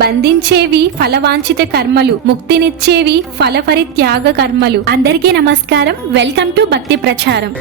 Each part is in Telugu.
బంధించేవి ఫలవాంఛిత కర్మలు ముక్తినిచ్చేవి ఫలపరిత్యాగ కర్మలు. అందరికీ నమస్కారం. వెల్కమ్ టు భక్తి ప్రచారం.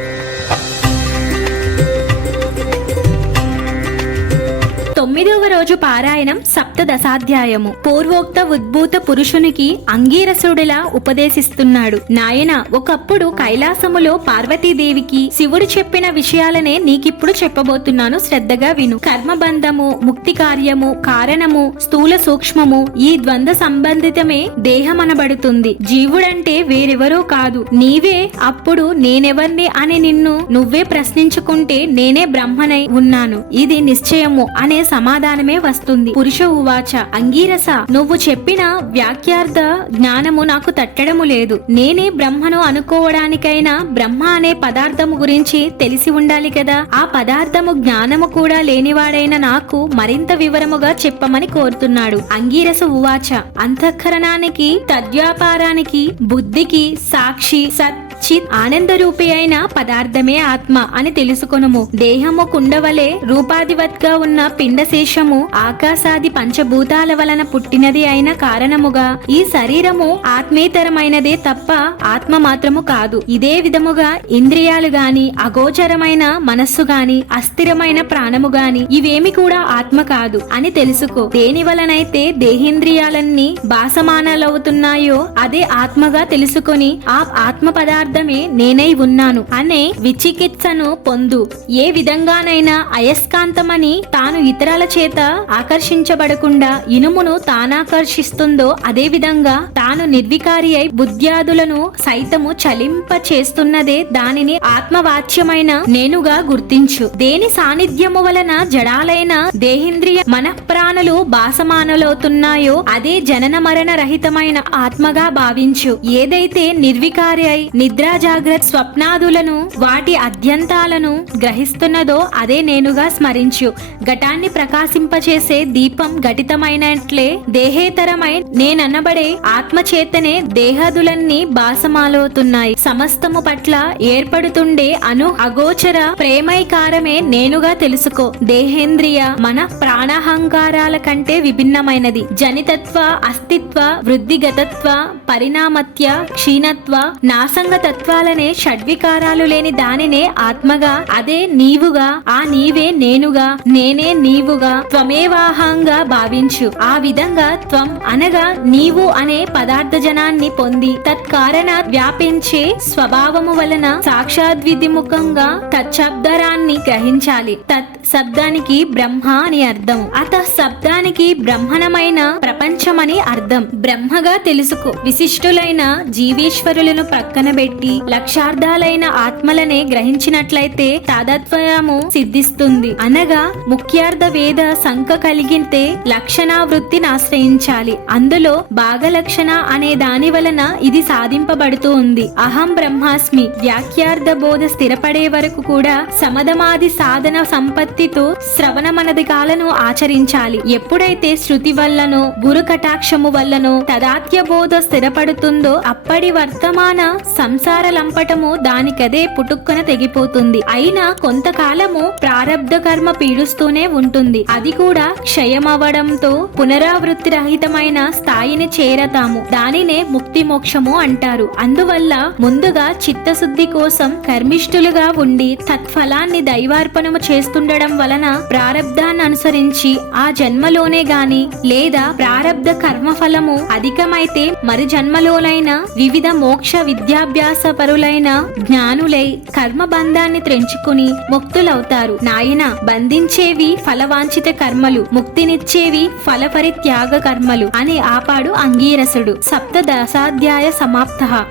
తొమ్మిదవ రోజు పారాయణం సప్తదశాధ్యాయము పూర్వోక్త ఉద్భూత పురుషునికి అంగీరసుడిలా ఉపదేశిస్తున్నాడు. నాయన ఒకప్పుడు కైలాసములో పార్వతీదేవికి శివుడు చెప్పిన విషయాలనే నీకిప్పుడు చెప్పబోతున్నాను. శ్రద్ధగా విను. కర్మబంధము ముక్తి కార్యము కారణము స్థూల సూక్ష్మము ఈ ద్వంద్వ సంబంధితమే దేహమనబడుతుంది. జీవుడంటే వేరెవరో కాదు. నీవే అప్పుడు నేనెవర్ని అని నిన్ను నువ్వే ప్రశ్నించుకుంటే నేనే బ్రహ్మనై ఉన్నాను. ఇది నిశ్చయము అనే సమాధానమే వస్తుంది. పురుష ఉవాచ అంగీరస. నువ్వు చెప్పిన వ్యాఖ్యార్థ జ్ఞానము నాకు తట్టడము లేదు. నేనే బ్రహ్మను అనుకోవడానికైనా బ్రహ్మ అనే పదార్థము గురించి తెలిసి ఉండాలి కదా. ఆ పదార్థము జ్ఞానము కూడా లేనివాడైన నాకు మరింత వివరముగా చెప్పమని కోరుతున్నాడు. అంగీరస ఉవాచ. అంతఃకరణానికి తద్వ్యాపారానికి బుద్ధికి సాక్షి సత్ చిత్ ఆనందరూపి అయిన పదార్థమే ఆత్మ అని తెలుసుకొనుము. దేహము కుండవలే రూపాధివత్గా ఉన్న పిండశేషము ఆకాశాది పంచభూతాల వలన పుట్టినది అయిన కారణముగా ఈ శరీరము ఆత్మేతరమైనదే తప్ప ఆత్మ మాత్రము కాదు. ఇదే విధముగా ఇంద్రియాలు గాని అగోచరమైన మనస్సు గాని అస్థిరమైన ప్రాణము గాని ఇవేమి కూడా ఆత్మ కాదు అని తెలుసుకో. దేని వలనైతే దేహేంద్రియాలన్నీ భాసమానాలవుతున్నాయో అదే ఆత్మగా తెలుసుకొని ఆ ఆత్మ పదార్థమే నేనై ఉన్నాను అనే విచికిత్సను పొందు. ఏ విధంగానైనా అయస్కాంతమని తాను ఇతరాల చేత ఆకర్షించబడకుండా ఇనుమును తానాకర్షిస్తుందో అదే విధంగా తాను నిర్వికారి అయి బుద్ధ్యాదులను సైతము చలింప చేస్తున్నదే దానిని ఆత్మవాచ్యమైన నేనుగా గుర్తించు. దేని సాన్నిధ్యము వలన జడాలైన దేహేంద్రియ మనఃప్రాణులు బాసమానలవుతున్నాయో అదే జనన మరణ రహితమైన ఆత్మగా భావించు. ఏదైతే నిర్వికారి అయి నిద్ర జాగ్రత్త స్వప్నాదులను వాటి అద్యంతాలను గ్రహిస్తున్నదో అదే నేనుగా స్మరించు. ఘటాన్ని ప్రకాశింపచేసే దీపం ఘటితమైనట్లే దేహేతరమై నేననబడే ఆత్మచేతనే దేహదులన్నీ బాసమాలవుతున్నాయి. సమస్తము పట్ల ఏర్పడుతుండే అను అగోచర ప్రేమైకారమే నేనుగా తెలుసుకో. దేహేంద్రియ మన ప్రాణాహంకారాల కంటే విభిన్నమైనది. జనితత్వ అస్తిత్వ వృద్ధిగతత్వ పరిణామత్య క్షీణత్వ నాసంగత తత్వాలనే షడ్వికారాలు లేని దానినే ఆత్మగా అదే నీవుగా ఆ నీవే నేనుగా నేనే నీవుగా త్వమేవాహంగా భావించు. ఆ విధంగా త్వం అనగా నీవు అనే పదార్థ జనాన్ని పొంది తత్కారణ వ్యాపించే స్వభావము వలన సాక్షాద్విధిముఖంగా తచ్చబ్దరాన్ని గ్రహించాలి. తత్ శబ్దానికి బ్రహ్మ అని అర్థం. అత శబ్దానికి బ్రహ్మణమైన ప్రపంచమని అర్థం. బ్రహ్మగా తెలుసుకో. విశిష్టులైన జీవేశ్వరులను ప్రక్కన పెట్టి. లక్షార్థాలైన ఆత్మలనే గ్రహించినట్లయితే తాదత్వయము సిద్ధిస్తుంది. అనగా ముఖ్యార్థ వేద సంఖ కలిగితే లక్షణావృత్తిని ఆశ్రయించాలి. అందులో భాగలక్షణ అనే దాని వలన ఇది సాధింపబడుతూ ఉంది. అహం బ్రహ్మాస్మి వ్యాఖ్యార్థ బోధ స్థిరపడే వరకు కూడా సమదమాది సాధన సంపత్తితో శ్రవణమనదికాలను ఆచరించాలి. ఎప్పుడైతే శృతి వల్లనో గురు కటాక్షము వల్లనో తదాత్య బోధ స్థిరపడుతుందో అప్పటి వర్తమాన సంసార లంపటము దానికదే పుటుక్కున తెగిపోతుంది. అయినా కొంతకాలము ప్రారబ్ధ కర్మ పీడుస్తూనే ఉంటుంది. అది కూడా క్షయమవడంతో పునరావృత్తి రహితమైన స్థాయిని చేరతాము. దానినే ముక్తి మోక్షము అంటారు. అందువల్ల ముందుగా చిత్తశుద్ధి కోసం కర్మిష్ఠులుగా ఉండి తత్ఫలాన్ని దైవార్పణము చేస్తుండడం వలన ప్రారంధాన్ని అనుసరించి ఆ జన్మలోనే గాని లేదా ప్రారబ్ధ కర్మఫలము అధికమైతే మరి జన్మలోనైనా వివిధ మోక్ష విద్యాభ్యాస పరులైన జ్ఞానులై కర్మ బంధాన్ని త్రెంచుకుని ముక్తులవుతారు. నాయన బంధించేవి ఫలవాంఛిత కర్మలు ముక్తినిచ్చేవి ఫలపరిత్యాగ కర్మలు అని ఆపాడు అంగీరసుడు. సప్తదశాధ్యాయ సమాప్త.